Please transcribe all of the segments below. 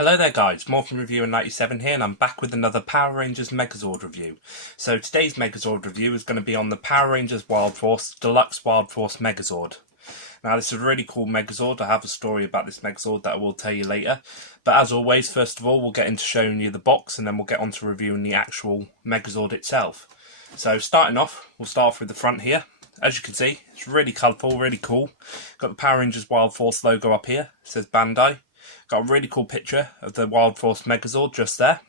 Hello there guys, Morphin Reviewer 97 here, and I'm back with another Power Rangers Megazord review. So today's Megazord review is going to be on the Power Rangers Wild Force Deluxe Wild Force Megazord. Now this is a really cool Megazord. I have a story about this Megazord that I will tell you later. But as always, first of all, we'll get into showing you the box and then we'll get on to reviewing the actual Megazord itself. So starting off, we'll start off with the front here. As you can see, it's really colourful, really cool. Got the Power Rangers Wild Force logo up here. It says Bandai. Got a really cool picture of the Wild Force Megazord just there.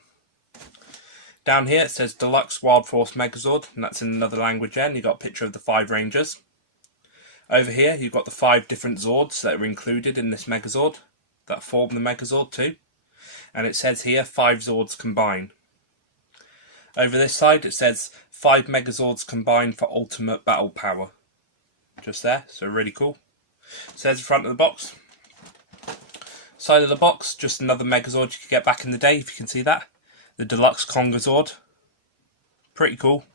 Down here it says Deluxe Wild Force Megazord, and that's in another language then. You've got a picture of the 5 Rangers. Over here you've got the 5 different Zords that are included in this Megazord, that form the Megazord too. And it says here 5 Zords combine. Over this side it says 5 Megazords combine for ultimate battle power. Just there, so really cool. So there's the front of the box. Side of the box, just another Megazord you could get back in the day, if you can see that. The Deluxe Megazord. Pretty cool.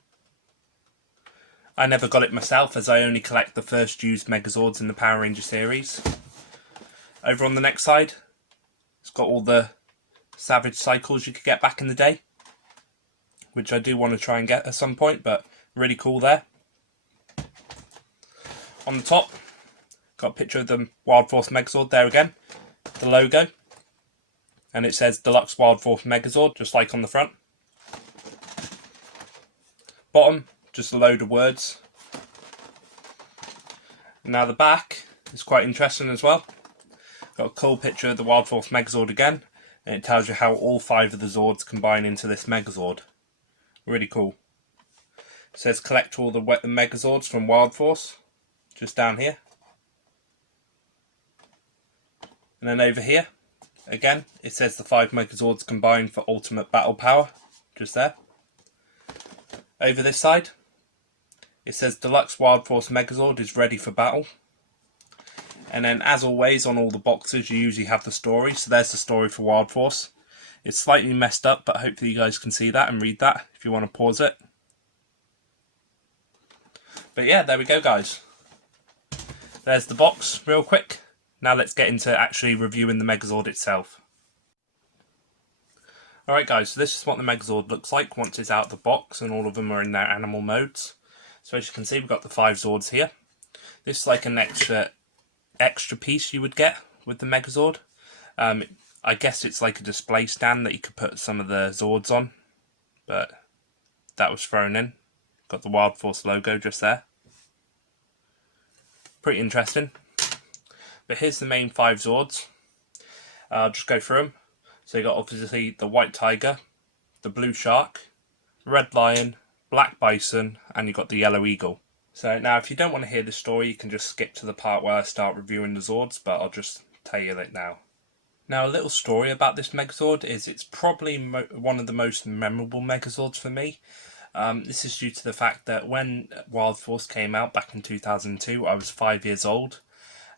I never got it myself, as I only collect the first used Megazords in the Power Ranger series. Over on the next side, it's got all the Savage Cycles you could get back in the day, which I do want to try and get at some point, but really cool there. On the top, got a picture of the Wild Force Megazord there again. The logo, and it says Deluxe Wild Force Megazord, just like on the front. Bottom, just a load of words. Now the back is quite interesting as well. Got a cool picture of the Wild Force Megazord again, and it tells you how all 5 of the Zords combine into this Megazord. Really cool. It says collect all the Megazords from Wild Force, just down here. And then over here, again, it says the 5 Megazords combined for ultimate battle power, just there. Over this side, it says Deluxe Wild Force Megazord is ready for battle. And then, as always, on all the boxes, you usually have the story. So there's the story for Wild Force. It's slightly messed up, but hopefully you guys can see that and read that if you want to pause it. But yeah, there we go, guys. There's the box, real quick. Now let's get into actually reviewing the Megazord itself. Alright guys, so this is what the Megazord looks like once it's out of the box and all of them are in their animal modes. So as you can see, we've got the 5 Zords here. This is like an extra piece you would get with the Megazord. I guess it's like a display stand that you could put some of the Zords on, but that was thrown in. Got the Wild Force logo just there. Pretty interesting. But here's the main 5 Zords. I'll just go through them. So you got obviously the White Tiger, the Blue Shark, Red Lion, Black Bison, and you've got the Yellow Eagle. So now if you don't want to hear the story, you can just skip to the part where I start reviewing the Zords, but I'll just tell you that now. Now a little story about this Megazord is it's probably one of the most memorable Megazords for me. This is due to the fact that when Wild Force came out back in 2002, I was 5 years old.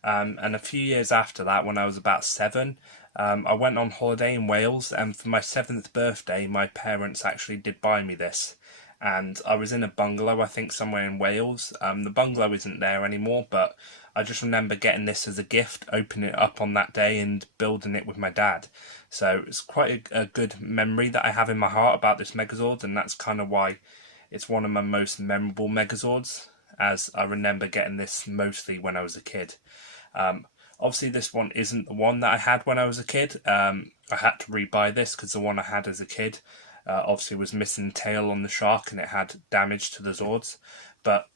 And a few years after that, when I was about 7, I went on holiday in Wales, and for my 7th birthday my parents actually did buy me this. And I was in a bungalow, I think somewhere in Wales. The bungalow isn't there anymore, but I just remember getting this as a gift, opening it up on that day and building it with my dad. So it's quite a good memory that I have in my heart about this Megazord, and that's kind of why it's one of my most memorable Megazords, as I remember getting this mostly when I was a kid. Obviously this one isn't the one that I had when I was a kid. I had to rebuy this because the one I had as a kid obviously was missing tail on the shark and it had damage to the Zords. But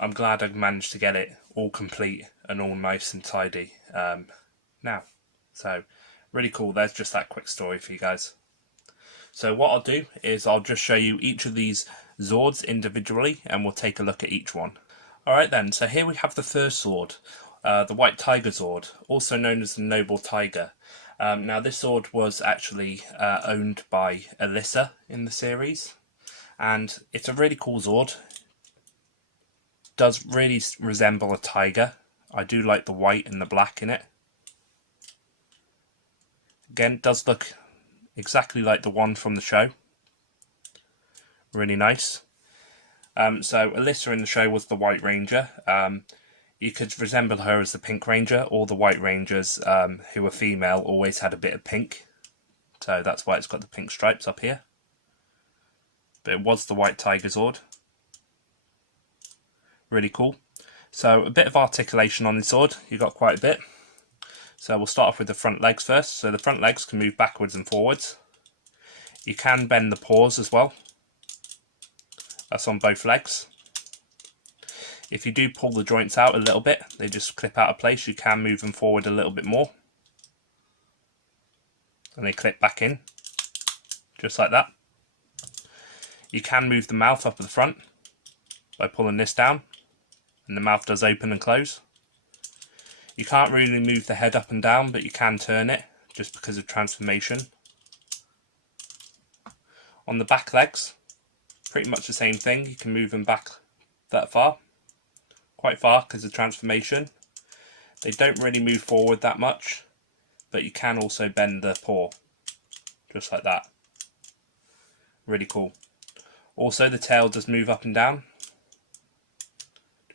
I'm glad I managed to get it all complete and all nice and tidy now. So really cool. There's just that quick story for you guys. So what I'll do is I'll just show you each of these Zords individually and we'll take a look at each one. Alright then, so here we have the first Zord. The White Tiger Zord, also known as the Noble Tiger. Now this Zord was actually owned by Alyssa in the series, and it's a really cool Zord. Does really resemble a tiger. I do like the white and the black in it. Again, does look exactly like the one from the show. Really nice. So Alyssa in the show was the White Ranger. You could resemble her as the Pink Ranger. All the White Rangers who were female always had a bit of pink so that's why it's got the pink stripes up here. But it was the white tiger Zord. Really cool. So a bit of articulation on this Zord, you got quite a bit. So we'll start off with the front legs first. So the front legs can move backwards and forwards. You can bend the paws as well. That's on both legs. If you do pull the joints out a little bit, they just clip out of place, you can move them forward a little bit more. And they clip back in, just like that. You can move the mouth up at the front by pulling this down, and the mouth does open and close. You can't really move the head up and down, but you can turn it, just because of transformation. On the back legs, pretty much the same thing, you can move them back that far. Quite far because of transformation. They don't really move forward that much, but you can also bend the paw, just like that. Really cool. Also the tail does move up and down,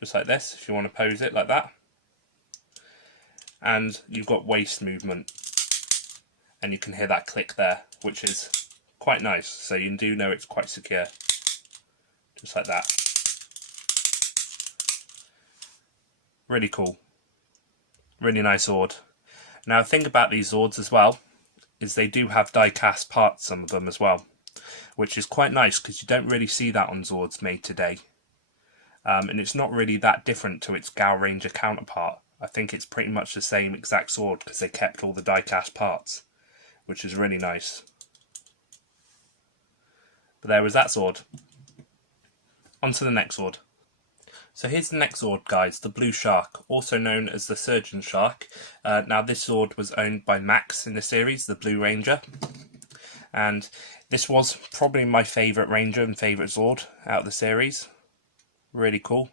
just like this, if you want to pose it like that. And you've got waist movement, and you can hear that click there, which is quite nice, so you do know it's quite secure, just like that. Really cool. Really nice Zord. Now the thing about these Zords as well is they do have die cast parts, some of them as well, which is quite nice because you don't really see that on Zords made today. And it's not really that different to its Gal Ranger counterpart. I think it's pretty much the same exact Zord because they kept all the die cast parts, which is really nice. But there was that Zord. On to the next Zord. So here's the next Zord, guys, the Blue Shark, also known as the Surgeon Shark. Now this Zord was owned by Max in the series, the Blue Ranger. And this was probably my favourite Ranger and favourite Zord out of the series. Really cool.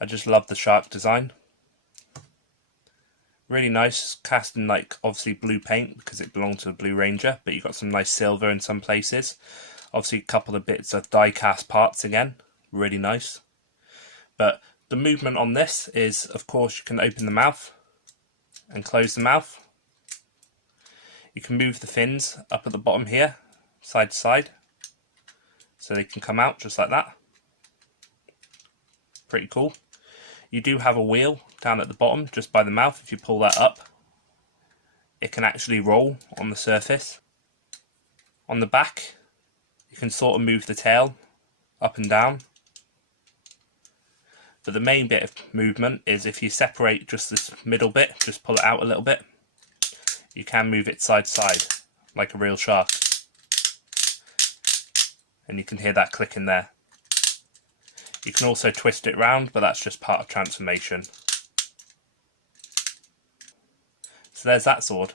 I just love the shark design. Really nice, cast in like obviously blue paint because it belonged to the Blue Ranger, but you've got some nice silver in some places. Obviously a couple of bits of die cast parts again, really nice. But the movement on this is, of course, you can open the mouth and close the mouth. You can move the fins up at the bottom here, side to side, so they can come out just like that. Pretty cool. You do have a wheel down at the bottom, just by the mouth. If you pull that up, it can actually roll on the surface. On the back, you can sort of move the tail up and down. But the main bit of movement is if you separate just this middle bit, just pull it out a little bit, you can move it side to side like a real shark. And you can hear that click in there. You can also twist it round, but that's just part of transformation. So there's that Zord.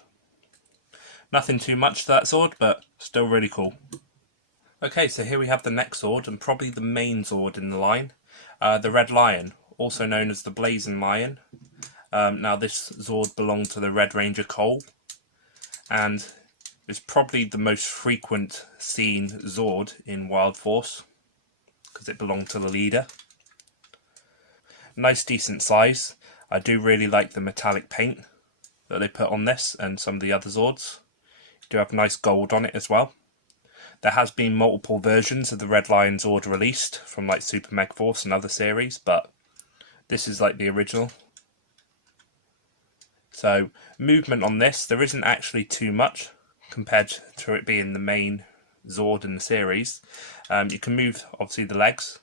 Nothing too much to that Zord, but still really cool. Okay, so here we have the next Zord, and probably the main Zord in the line. The Red Lion, also known as the Blazing Lion. Now this Zord belonged to the Red Ranger Cole, and is probably the most frequent seen Zord in Wild Force, because it belonged to the leader. Nice decent size. I do really like the metallic paint that they put on this and some of the other Zords. You do have nice gold on it as well. There has been multiple versions of the Red Lion Zord released from like Super Megaforce and other series, but this is like the original. So movement on this, there isn't actually too much compared to it being the main Zord in the series. You can move obviously the legs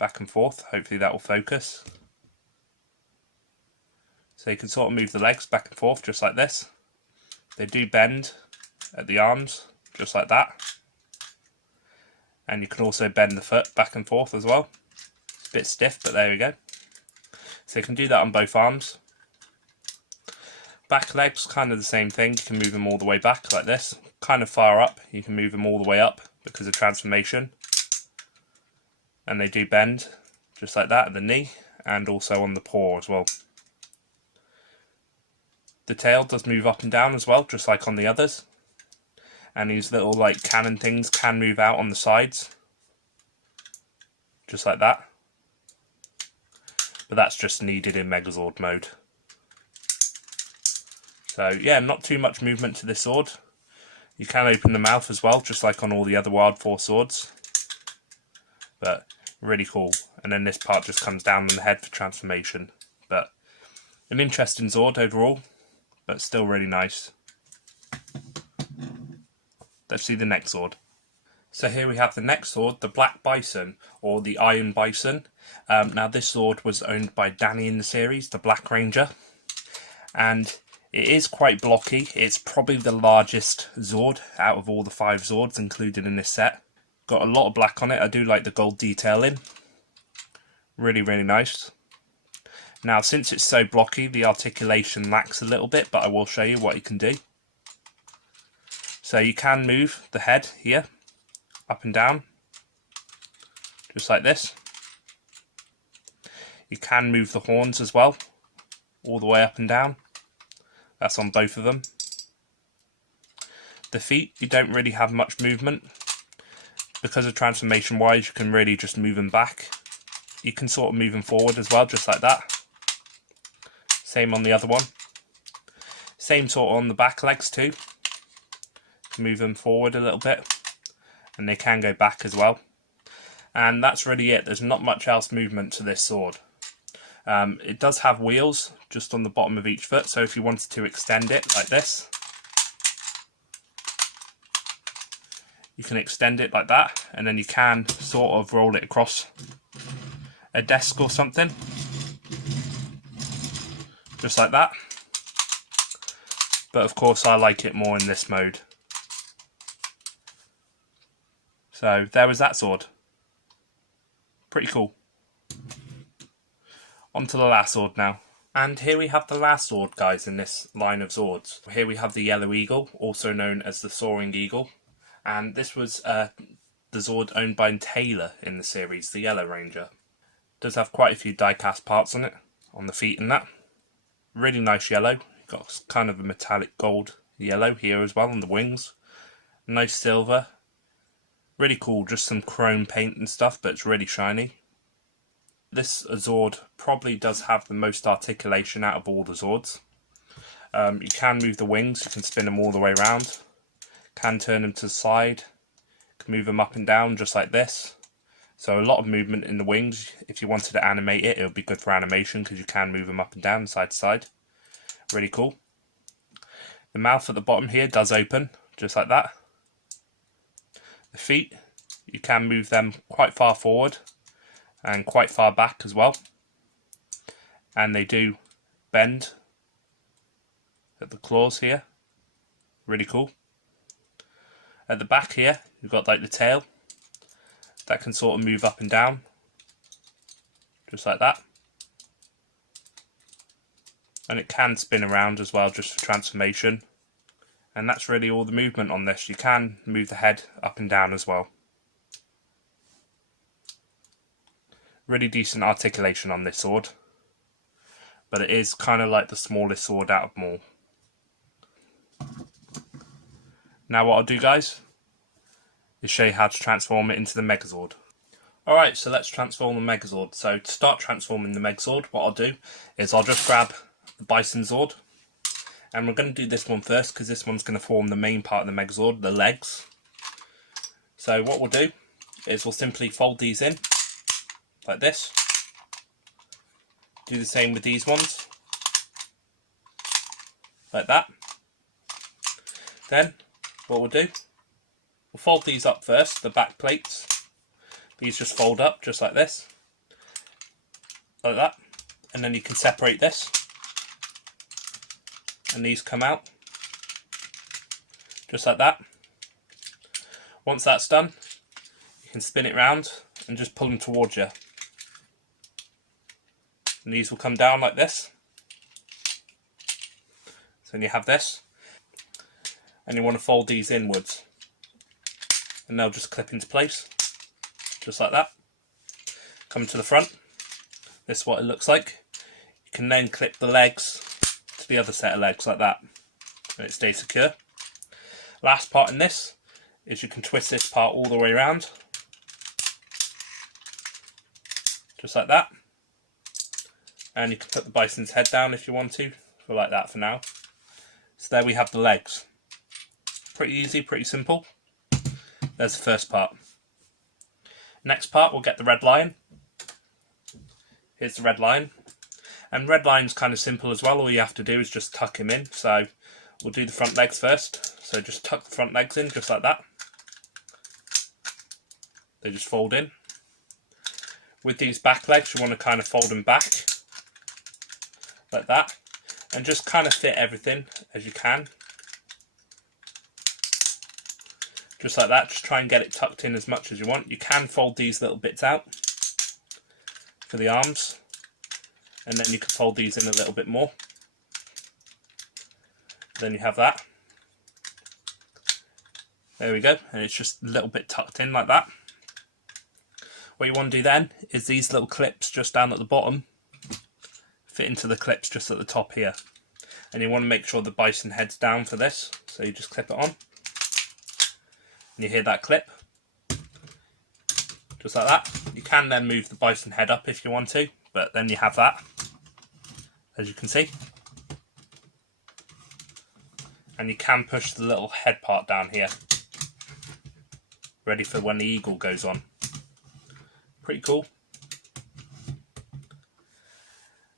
back and forth, hopefully that will focus. So you can sort of move the legs back and forth just like this. They do bend at the arms just like that. And you can also bend the foot back and forth as well. It's a bit stiff, but there we go. So you can do that on both arms. Back legs, kind of the same thing. You can move them all the way back like this. Kind of far up, you can move them all the way up because of transformation. And they do bend just like that at the knee and also on the paw as well. The tail does move up and down as well, just like on the others. And these little like cannon things can move out on the sides, just like that. But that's just needed in Megazord mode. So yeah, not too much movement to this Zord. You can open the mouth as well, just like on all the other Wild Force swords. But really cool. And then this part just comes down on the head for transformation. But an interesting Zord overall, but still really nice. Let's see the next Zord. So here we have the next Zord, the Black Bison, or the Iron Bison. Now this Zord was owned by Danny in the series, the Black Ranger. And it is quite blocky. It's probably the largest Zord out of all the 5 Zords included in this set. Got a lot of black on it. I do like the gold detailing. Really, really nice. Now, since it's so blocky, the articulation lacks a little bit, but I will show you what you can do. So you can move the head here, up and down, just like this. You can move the horns as well, all the way up and down. That's on both of them. The feet, you don't really have much movement. Because of transformation wise, you can really just move them back. You can sort of move them forward as well, just like that. Same on the other one. Same sort on the back legs too. Move them forward a little bit. And they can go back as well. And that's really it. There's not much else movement to this sword. It does have wheels just on the bottom of each foot. So if you wanted to extend it like this, you can extend it like that, and then you can sort of roll it across a desk or something, just like that. But of course I like it more in this mode. So there was that sword. Pretty cool. On to the last sword now. And here we have the last sword, guys, in this line of Zords. Here we have the Yellow Eagle, also known as the Soaring Eagle. And this was the Zord owned by Taylor in the series, the Yellow Ranger. Does have quite a few die-cast parts on it, on the feet and that. Really nice yellow. Got kind of a metallic gold yellow here as well on the wings. Nice silver. Really cool, just some chrome paint and stuff, but it's really shiny. This Zord probably does have the most articulation out of all the Zords. You can move the wings, you can spin them all the way around. Can turn them to the side, can move them up and down just like this. So a lot of movement in the wings. If you wanted to animate it, it would be good for animation because you can move them up and down side to side. Really cool. The mouth at the bottom here does open, just like that. The feet, you can move them quite far forward and quite far back as well. And they do bend at the claws here. Really cool. At the back here, you've got like the tail that can sort of move up and down, just like that. And it can spin around as well, just for transformation. And that's really all the movement on this. You can move the head up and down as well. Really decent articulation on this sword. But it is kind of like the smallest sword out of them all. Now what I'll do, guys, is show you how to transform it into the Megazord. Alright, so let's transform the Megazord. So to start transforming the Megazord, what I'll do is I'll just grab the Bison Zord. And we're going to do this one first because this one's going to form the main part of the Megazord, the legs. So what we'll do is we'll simply fold these in, like this. Do the same with these ones, like that. Then what we'll do, we'll fold these up first, the back plates. These just fold up, just like this. Like that. And then you can separate this. And these come out. Just like that. Once that's done, you can spin it round and just pull them towards you. And these will come down like this. So then you have this. And you want to fold these inwards. And they'll just clip into place. Just like that. Come to the front. This is what it looks like. You can then clip the legs to the other set of legs like that. And it stays secure. Last part in this is you can twist this part all the way around. Just like that. And you can put the Bison's head down if you want to. For like that for now. So there we have the legs. Pretty easy, pretty simple. There's the first part. Next part, we'll get the red lion. Here's the red lion. And red lion's kind of simple as well. All you have to do is just tuck him in. So we'll do the front legs first. So just tuck the front legs in, just like that. They just fold in. With these back legs, you want to kind of fold them back, like that. And just kind of fit everything as you can. Just like that, just try and get it tucked in as much as you want. You can fold these little bits out for the arms, and then you can fold these in a little bit more. Then you have that. There we go, and it's just a little bit tucked in like that. What you want to do then is these little clips just down at the bottom fit into the clips just at the top here. And you want to make sure the bison head's down for this, so you just clip it on. And you hear that clip, just like that. You can then move the bison head up if you want to, but then you have that, as you can see. And you can push the little head part down here, ready for when the eagle goes on. Pretty cool.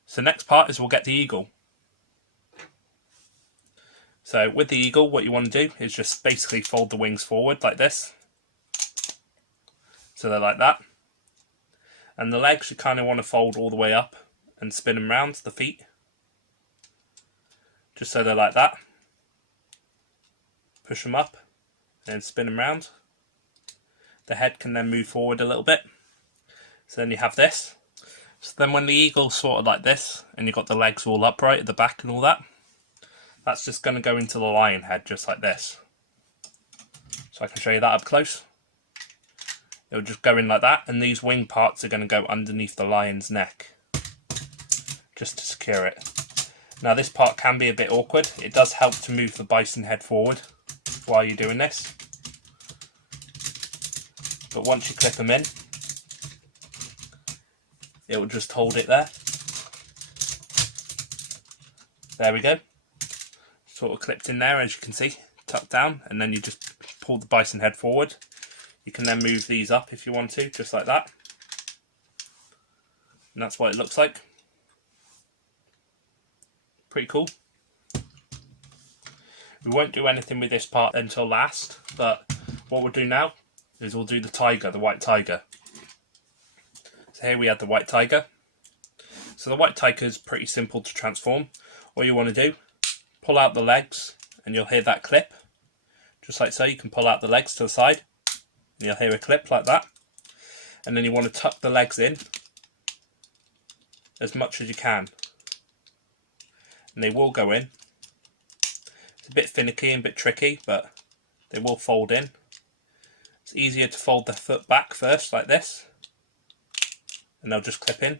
So next part is we'll get the eagle. So with the eagle, what you want to do is just basically fold the wings forward like this. So they're like that. And the legs you kind of want to fold all the way up and spin them round, the feet. Just so they're like that. Push them up and spin them round. The head can then move forward a little bit. So then you have this. So then when the eagle's sort of like this, and you've got the legs all upright at the back and all that, that's just going to go into the lion head just like this. So I can show you that up close. It'll just go in like that, and these wing parts are going to go underneath the lion's neck, just to secure it. Now this part can be a bit awkward. It does help to move the bison head forward while you're doing this. But once you clip them in, it will just hold it there. There we go. Sort of clipped in there, as you can see, tucked down, and then you just pull the bison head forward. You can then move these up if you want to, just like that. And that's what it looks like. Pretty cool. We won't do anything with this part until last, but what we'll do now is we'll do the tiger, the white tiger. So here we have the white tiger. So the white tiger is pretty simple to transform. All you want to do, pull out the legs, and you'll hear that clip. Just like so, you can pull out the legs to the side, and you'll hear a clip like that. And then you want to tuck the legs in as much as you can. And they will go in. It's a bit finicky and a bit tricky, but they will fold in. It's easier to fold the foot back first, like this, and they'll just clip in.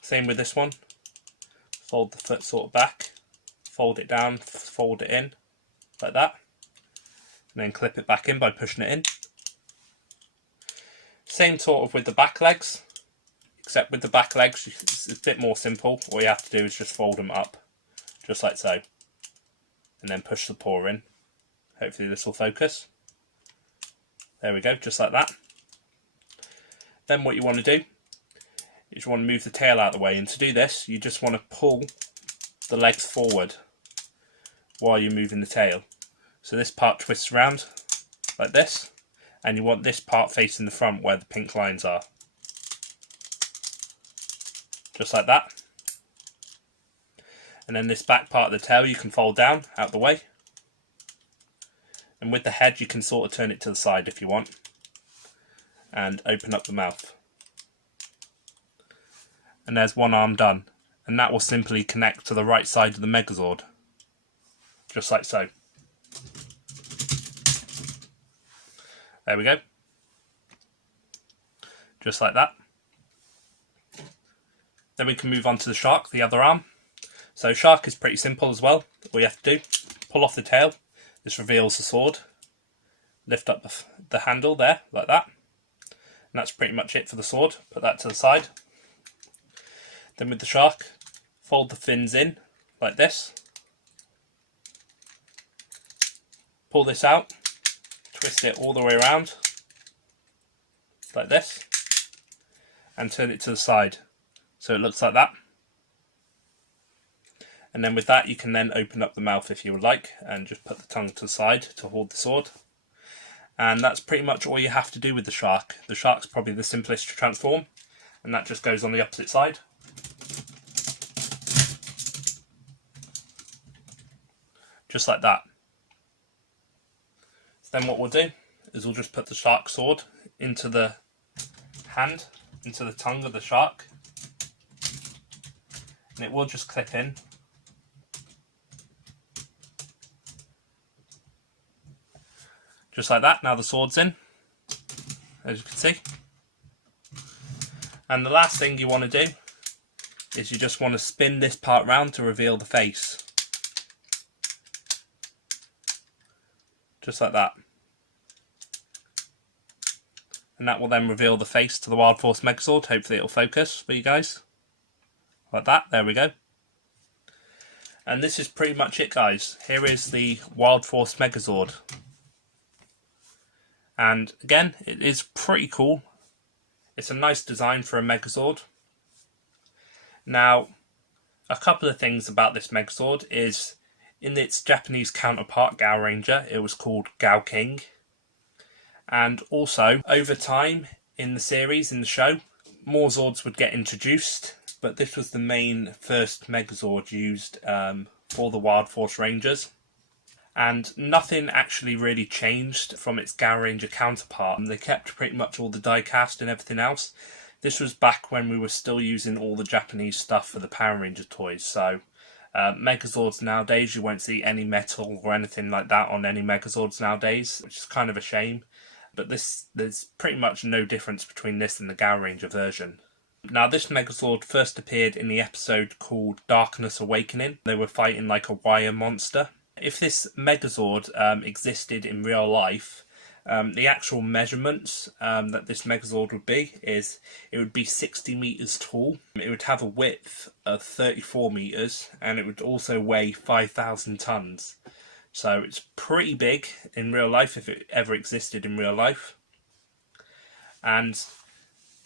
Same with this one. Fold the foot sort of back, fold it down, fold it in, like that, and then clip it back in by pushing it in. Same sort of with the back legs, except with the back legs it's a bit more simple. All you have to do is just fold them up, just like so, and then push the paw in. Hopefully this will focus. There we go, just like that. Then what you want to do is you want to move the tail out of the way, and to do this you just want to pull the legs forward while you're moving the tail. So this part twists around like this, and you want this part facing the front where the pink lines are. Just like that. And then this back part of the tail you can fold down out the way. And with the head you can sort of turn it to the side if you want, and open up the mouth. And there's one arm done, and that will simply connect to the right side of the Megazord, just like so. There we go, just like that. Then we can move on to the shark, the other arm. So shark is pretty simple as well. All you have to do, pull off the tail. This reveals the sword. Lift up the handle there, like that. And that's pretty much it for the sword. Put that to the side. Then with the shark, fold the fins in, like this. pull this out, twist it all the way around, like this, and turn it to the side. So it looks like that. And then with that you can then open up the mouth if you would like, and just put the tongue to the side to hold the sword. And that's pretty much all you have to do with the shark. The shark's probably the simplest to transform, and that just goes on the opposite side. Just like that. So then what we'll do is we'll just put the shark sword into the hand, into the tongue of the shark, and it will just clip in. Just like that. Now the sword's in, as you can see. And the last thing you want to do is you just want to spin this part round to reveal the face. Just like that. And that will then reveal the face to the Wild Force Megazord. Hopefully it'll focus for you guys. Like that. There we go. And this is pretty much it, guys. Here is the Wild Force Megazord. And again, it is pretty cool. It's a nice design for a Megazord. Now, a couple of things about this Megazord is, in its Japanese counterpart, Gao Ranger, it was called Gao King. And also, over time in the series, in the show, more Zords would get introduced, but this was the main first Megazord used for the Wild Force Rangers. And nothing actually really changed from its Gao Ranger counterpart. They kept pretty much all the die-cast and everything else. This was back when we were still using all the Japanese stuff for the Power Ranger toys. So Megazords nowadays, you won't see any metal or anything like that on any Megazords nowadays, which is kind of a shame. But there's pretty much no difference between this and the Gao Ranger version. Now, this Megazord first appeared in the episode called Darkness Awakening. They were fighting like a wire monster. If this Megazord existed in real life, the actual measurements that this Megazord would be is it would be 60 meters tall. It would have a width of 34 meters, and it would also weigh 5,000 tons. So it's pretty big in real life, if it ever existed in real life. And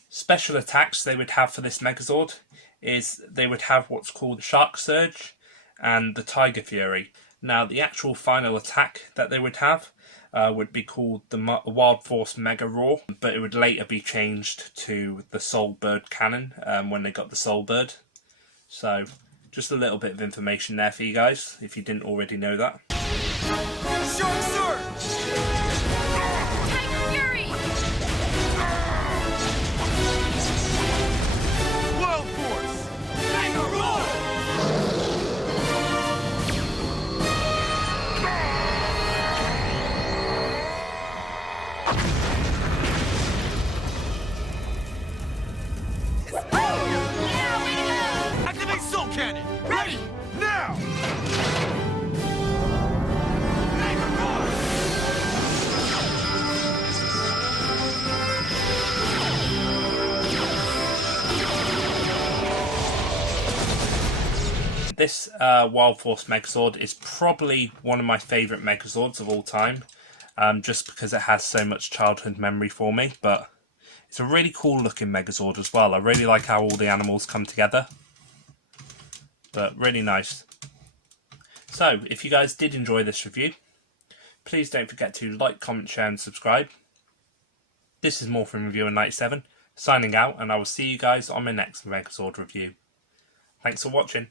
special attacks they would have for this Megazord is they would have what's called the Shark Surge and the Tiger Fury. Now, the actual final attack that they would have would be called the Wild Force Mega Roar, but it would later be changed to the Soul Bird Cannon when they got the Soul Bird. So, just a little bit of information there for you guys, if you didn't already know that. Shark Surge! Tiger Fury! Wild Force! Mega Roar! Yeah, way to go! Activate Soul Cannon! Ready! Now! This Wild Force Megazord is probably one of my favourite Megazords of all time, just because it has so much childhood memory for me, but it's a really cool looking Megazord as well. I really like how all the animals come together, but really nice. So, if you guys did enjoy this review, please don't forget to like, comment, share and subscribe. This is Morphin Reviewer 97, signing out, and I will see you guys on my next Megazord review. Thanks for watching.